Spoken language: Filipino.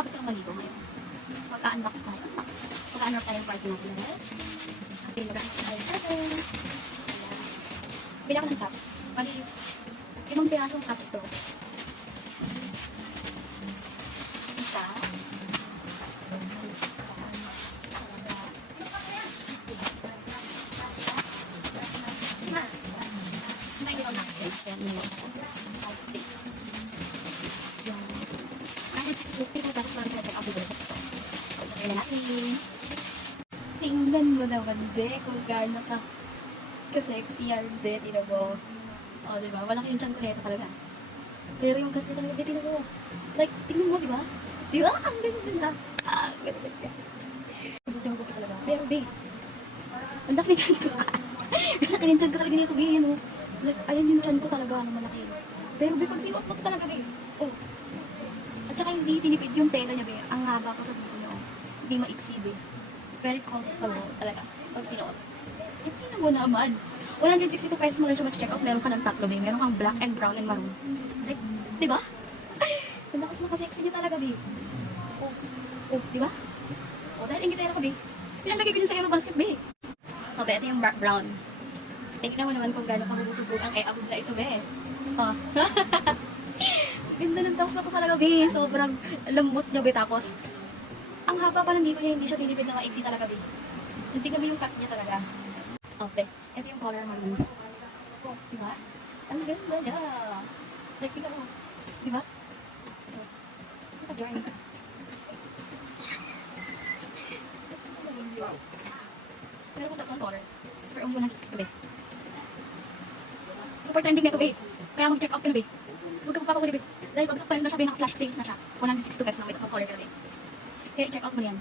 kakatapos lang maligo ngayon. Mag-unbox tayo. Mag-unbox tayo ng parcel natin. Okay, mag-unbox tayo ng parcel. Bili ako ng cups. Bali, 5 pirasong cups to. Isa. May little napkins. Yan, may tingnan mo naman, de, kung gaano ka ka-sexy yan, de, tinan mo. O, diba? Malaki yung chan ko nito talaga. Pero yung kasi talaga, de, tinan mo. Like, tingnan mo, diba? Diba? Ang ganda na. Ang ganda na. Ang ganda talaga. Pero, de, ang laki yung chan ko. Ang laki yung chan ko talaga nito, de, ano. Like, ayan yung chan ko talaga, ano, malaki. Pero, de, pag sinuot mo ko talaga, de. Oh. At saka hindi tinipid yung tela niya, be. Ang haba ko sa dito niya, oh. Hindi maiksi, be. Very comfortable talaga pag sinuot. Eh, tingnan mo naman. 162 pesos mo lang siya mag-check out. Meron ka ng tatlo, be. Meron kang black and brown and maroon. Like, diba? Ang lakas mo kasi-sexy niya talaga, be. Oh, oh, diba? Oh, dahil ingitera ko, be. Pinalagay ko dyan sa Aero Basket, be. Oh, be, ito yung brown. Tingnan mo naman kung gano'n kabubutubo ang abog na ito, be. Oh. Ganda ng tops na ko talaga, be. Sobrang lambot niya, be. Tapos, ang haba pa nandito niya, hindi siya tinipid na maiksi talaga, be. Tingnan mo yung cut niya talaga. Okay. Ito yung color maroon. Oh, diba? Ang ganda niya. Like, tingnan mo. Diba? Naka-dry. Meron ko tatlong color. For ang 160, be. Super trending na ito, be. Kaya mag-check out ka na, be. Huwag ka magpapakuli, be. Dahil bagsak pa rin na siya, be. Naka-flash sales na siya. 162 pesos lang, be. Kapag color ka na, be. Kaya i-check out mo yan.